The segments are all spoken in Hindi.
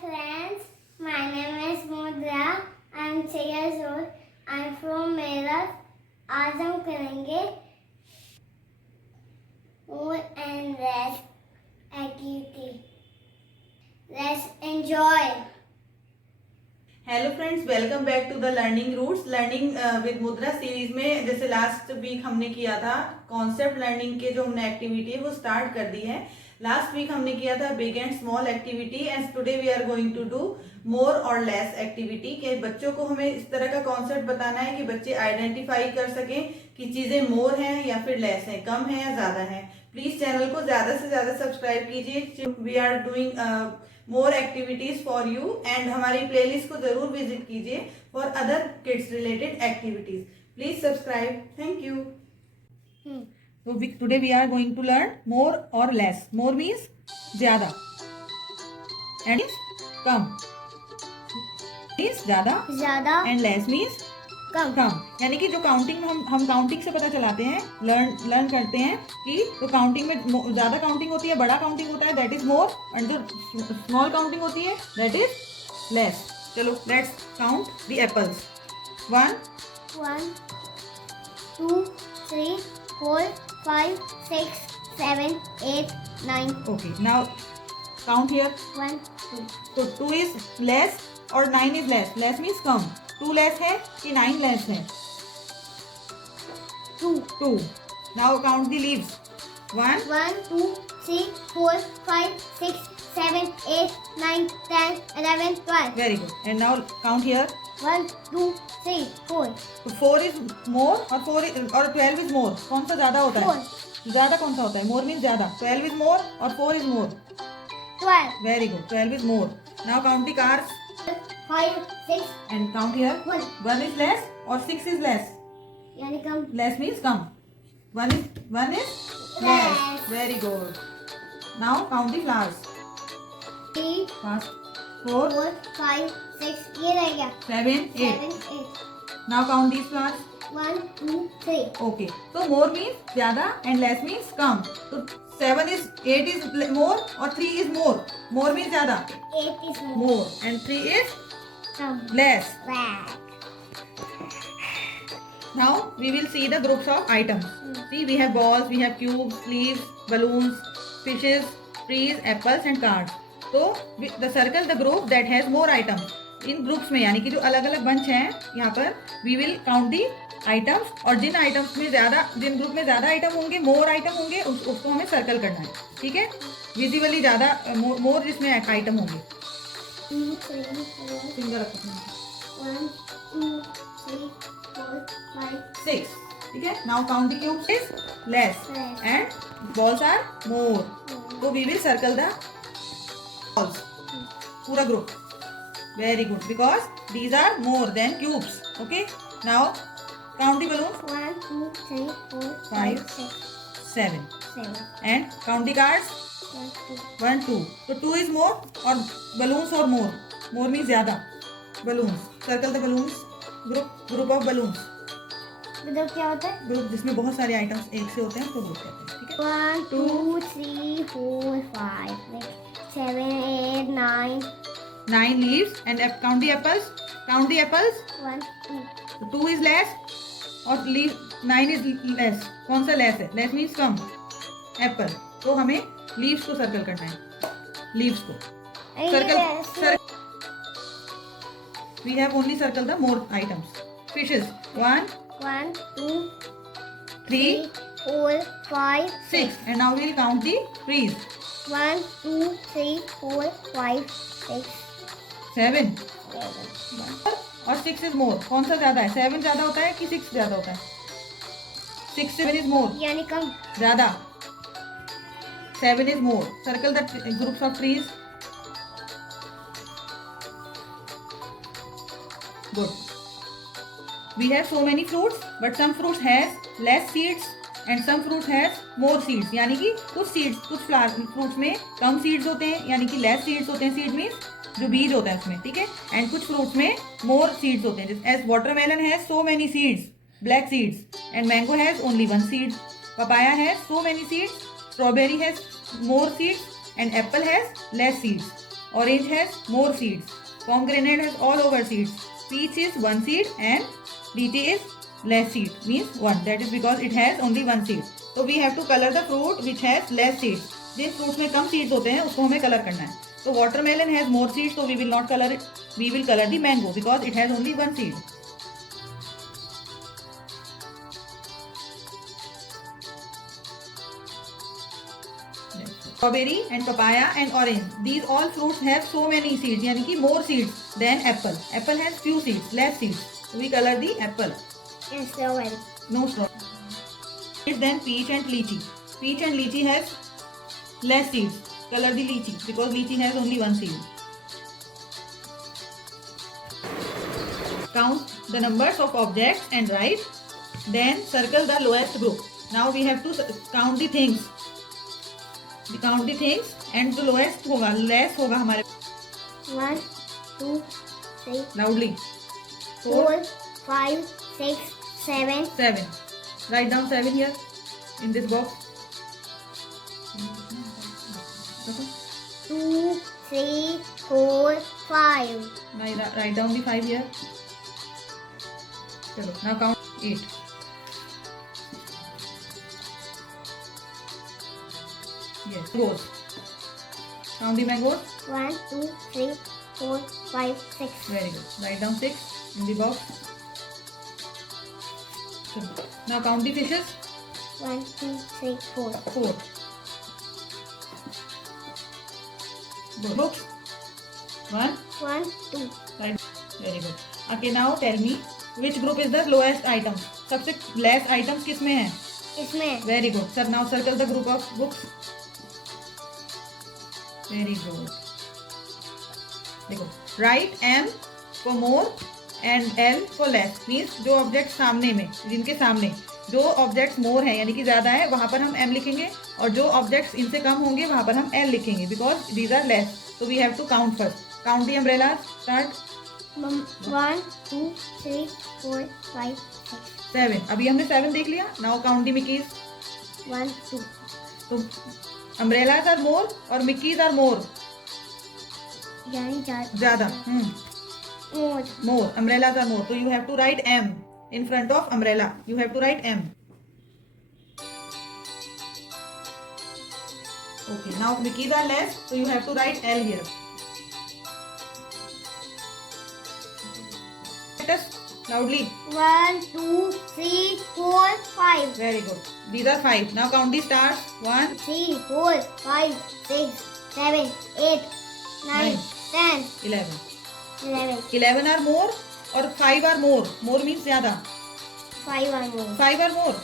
friends, my name is Mudra. I am 6 years old. I am from Meerut. आज हम करेंगे more and less activity. Let's enjoy. Hello friends, welcome back to the learning roots learning with Mudra series में। जैसे लास्ट वीक हमने किया था कॉन्सेप्ट लर्निंग के जो हमने एक्टिविटी है वो स्टार्ट कर दी है। लास्ट वीक हमने किया था big and small activity and today we are going to do more और लेस एक्टिविटी। के बच्चों को हमें इस तरह का कॉन्सेप्ट बताना है कि बच्चे आइडेंटिफाई कर सकें कि चीजें मोर हैं या फिर लेस हैं, कम है या ज्यादा है। प्लीज चैनल को ज्यादा से ज्यादा सब्सक्राइब कीजिए। We are doing more activities for you and हमारी प्लेलिस्ट को जरूर विजिट कीजिए for other kids related activities. Please subscribe. Thank you. So today we are going to learn more or less. More means ज्यादा and means कम means ज्यादा and less means कम। यानी कि जो काउंटिंग में हम काउंटिंग से पता चलाते हैं, लर्न करते हैं कि तो काउंटिंग में ज्यादा काउंटिंग होती है, बड़ा काउंटिंग होता है दैट इज मोर, एंड जो स्मॉल काउंटिंग होती है दैट इज लेस। चलो let's count the apples. 1 2 3 4 5 6 7 8 9. Okay, now count here. 1 2. So 2 is less और 9 is less. Less means come. 2 less है कि 9 less है? 2. Now count the leaves. 1 2 3 4 5 6 7 8 9 10 11 12. Very good. And now count here. 1 2 3 4. तो 4 is more और 12 is more. कौन सा ज्यादा होता है? 4. ज्यादा कौन सा होता है? More means ज्यादा। 12 is more और 4 is more. 12. Very good. 12 is more. Now count the cars 5 6 and count here. 1. 1 is less और 6 is less. यानी कम. Less means come. 1 is less. Less. Very good. Now count the flowers. 3 Fast. 4 4 5 6. ये रह गया. 7 8. 7 8. Now count these flowers. 1 2 3. Okay. So more means ज्यादा and less means कम। तो 8 is more और 3 is more. More means ज्यादा। 8 is More and 3 is come. less. Black. Now we will see the groups of items. See, we have balls, we have cubes, leaves, balloons, fishes, trees, apples and cards. So the circle the group that has more items. In groups में यानी कि जो अलग अलग बंच हैं यहाँ पर we will count the items और जिन आइटम्स में ज्यादा, जिन ग्रुप में ज्यादा आइटम होंगे, मोर आइटम होंगे, उसको हमें सर्कल करना है। ठीक है, विजिबली ज्यादा मोर जिसमें आइटम होंगे। 2 3 4 फिंगर रखो। 1 2 3 4 5 6। ठीक है, now count the cubes is less Less. And balls are more. तो we will circle the balls, पूरा ग्रुप। Very good, because these are more than cubes. Okay, now count the balloons. 1 2 3 4 Five. 5 6 7 7 and count the cards. 1 2. 1 2. तो 2 is more और balloons और more. More means ज्यादा। balloons, circle the balloons. group of balloons. मतलब क्या होता है? ग्रुप जिसमें बहुत सारे आइटम्स एक से होते हैं तो ग्रुप कहते हैं। ठीक है, 1 2 3 4 5 7 8 9. 9 leaves and count the apples. Count the apples. 1 2. 2 is less और 9 is less. कौन सा less है? less means कम। एप्पल। तो हमें leaves को सर्कल करना है। leaves को circle. We have only circle the more items. Fishes 1 1 2 3 4 5 6 and now we will count the trees. 1 2 3 4 5 6 7 7. और 6 is more. कौन सा ज्यादा है? 7 ज्यादा होता है कि 6 ज्यादा होता है? 6 7 is more. यानी कम. ज्यादा। 7 is more. Circle the groups of trees. Good. We have so many fruits, but some fruits has less seeds and some fruits has more seeds. यानी कि कुछ seeds, कुछ fruits में कम seeds होते हैं, यानी कि less seeds होते हैं। seed means जो बीज होता है उसमें। ठीक है, and कुछ fruits में more seeds होते हैं। As watermelon has so many seeds, black seeds, and mango has only one seed. Papaya has so many seeds. Strawberry has more seeds and apple has less seeds. Orange has more seeds. Pomegranate has all over seeds. Peach is one seed and lychee is less seed, means one. That is because it has only one seed. So we have to color the fruit which has less seeds. Jin fruits में कम seeds होते हैं उसको हमें color करना है. So watermelon has more seeds, so we will not color it. We will color the mango because it has only one seed. Strawberry and papaya and orange. These all fruits have so many seeds, यानी कि more seeds than apple. Apple has few seeds, less seeds. So we color the apple. And strawberry. No strawberry. Then peach and lychee. Peach and lychee has less seeds. Color the lychee because lychee has only one seed. Count the numbers of objects and write. Then circle the lowest group. Now we have to count the things. Count the things and the lowest होगा, less होगा हमारे. 1, 2, 3, Loudly. 4, 5, 6, 7. 7. Write down 7 here in this box. 2, 3, 4, 5. Write down the 5 here. चलो, now count 8. Yes, mangoes. Count the mangoes. 1, 2, 3, 4, 5, 6. Very good. Write down 6 in the box. So, now count the fishes. 1, 2, 3, 4. 4. Books. 1. 1, 2. Right. Very good. Okay, now tell me which group is the lowest item. सबसे less items किसमें है? इसमें. Very good. Sir, now circle the group of books. Very good. देखो, write M for more and L for less. Means जो objects सामने में, जिनके सामने जो objects more हैं यानी कि ज़्यादा है वहाँ पर हम M लिखेंगे और जो objects इनसे कम होंगे वहाँ पर हम L लिखेंगे because these are less. So we have to count first. Count the umbrellas. Start. 1, 2, 3, 4, 5, 6. 7. अभी हमने 7 देख लिया. Now count the Mickeys. 1, 2. तो umbrellas are more और Mickeys are more. यानी ज़्यादा. more. More. Umbrellas are more. So you have to write M in front of umbrella. You have to write M. Okay. Now Mickeys are less. So you have to write L here. Let us loudly. 1, 2, 3, 4, 5. Very good. These are 5. Now count the stars. 1, 3, 4, 5, 6, 7, 8, 9, 10, 11. 11. 11 are more or 5 are more. More means ज़्यादा. 5 are more. 5 are more.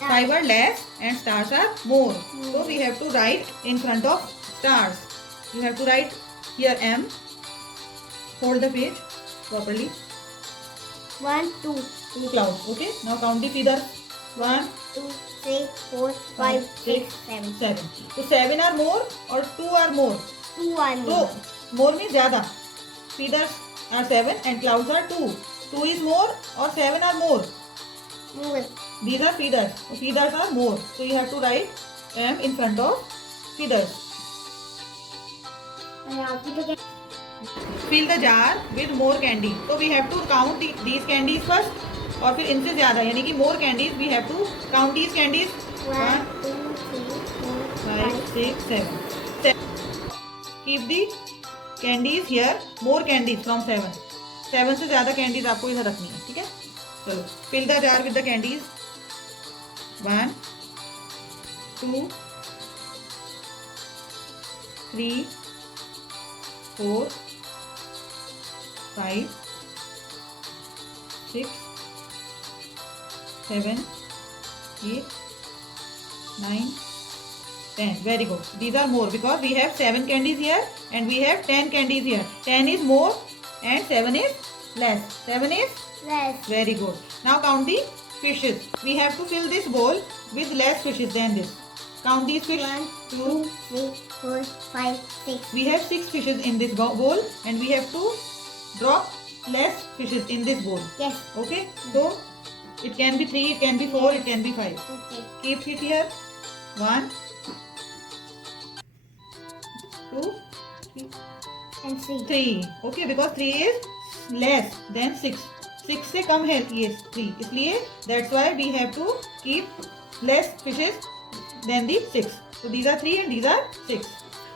5 are less and stars are more. So we have to write in front of stars. You have to write here M. Hold the page properly. 1, 2, 2 clouds. Okay. Now count the feathers. 1, 2, 3, 4, 5, 6, 7. 7. So 7 are more or 2 are more. 2 are So more. more means ज़्यादा. Feathers are 7 and clouds are 2. 2 is more or 7 are more. More. These are feathers. So feathers are more. So you have to write M in front of feathers. Fill the jar with more candy. So we have to count these candies first. और फिर इनसे ज़्यादा यानी कि more candies we have to count these candies. 1, 2, 3, 4, 5, 5. 6, 7. 7. Keep the candies here. More candies from 7. 7 से ज़्यादा candies आपको इधर रखनी है. ठीक है? चलो. Fill the jar with the candies. 1, 2, 3, 4, 5, 6, 7, 8, 9, 10. Very good. These are more because we have 7 candies here and we have 10 candies here. 10 is more and 7 is less. 7 is Less. very good. Now count the fishes. We have to fill this bowl with less fishes than this. Count these fish. 1, 2. 2, 3, 4, 5, 6. We have 6 fishes in this bowl and we have to drop less fishes in this bowl. Yes. Okay? So it can be 3, it can be 4, it can be 5. Okay. Keep it here. 1, 2, and 3. 3. Okay, because 3 is less than 6. 6 से कम है ये 3, इसलिए that's why we have to keep less fishes than the 6. So these are 3 and these are 6.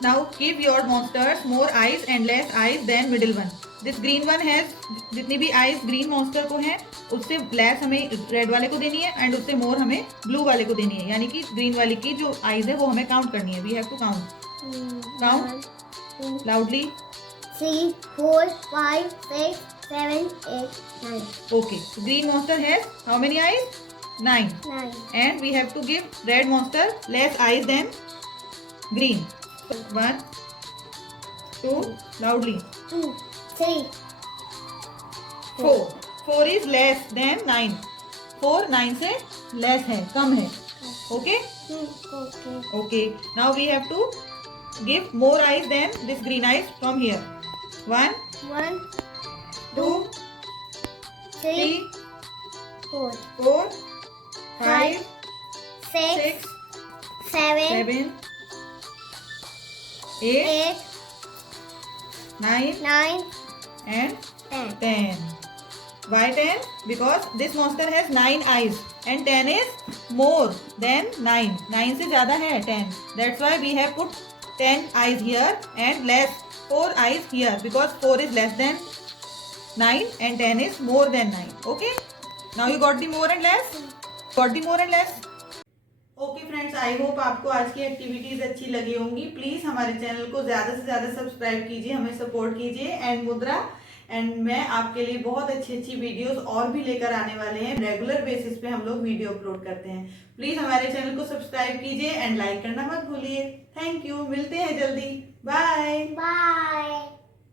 Now keep your monsters more eyes and less eyes than middle one. This green one has, जितनी भी eyes green monster को हैं उससे less हमें red वाले को देनी है and उससे more हमें blue वाले को देनी है, यानी कि green वाले की जो eyes है वो हमें count करनी है. We have to count. Count 1, 2, loudly. 3, 4, 5, 6, 7, 8, 9. Okay. So green monster has how many eyes? 9. 9. And we have to give red monster less eyes than green. 1, 2, loudly. 2, 3, 4. 4 is less than 9. 4 9 से less है, कम है. Okay? Okay. Okay. Now we have to give more eyes than this green eyes from here. 1, 1, 2, 3, 3, 4, 4, 5, 6, 6, 7, 7, 8, 8, 9 9, and 10. 10. Why 10? Because this monster has 9 eyes and 10 is more than 9. 9 से ज़्यादा है 10. That's why we have put 10 eyes here and less 4 eyes here, because 4 is less than 9 and 10 is more than 9. Okay? Now you got the more and less? Got the more and less? Okay friends, I hope आपको आज की एक्टिविटीज अच्छी लगी होंगी. प्लीज हमारे चैनल को ज्यादा से ज्यादा सब्सक्राइब कीजिए, हमें सपोर्ट कीजिए. एंड मुद्रा एंड मैं आपके लिए बहुत अच्छी अच्छी वीडियोस और भी लेकर आने वाले हैं. रेगुलर बेसिस पे हम लोग वीडियो अपलोड करते हैं. प्लीज हमारे चैनल को सब्सक्राइब कीजिए एंड लाइक करना मत भूलिए. Thank you. मिलते हैं जल्दी. बाय. Bye.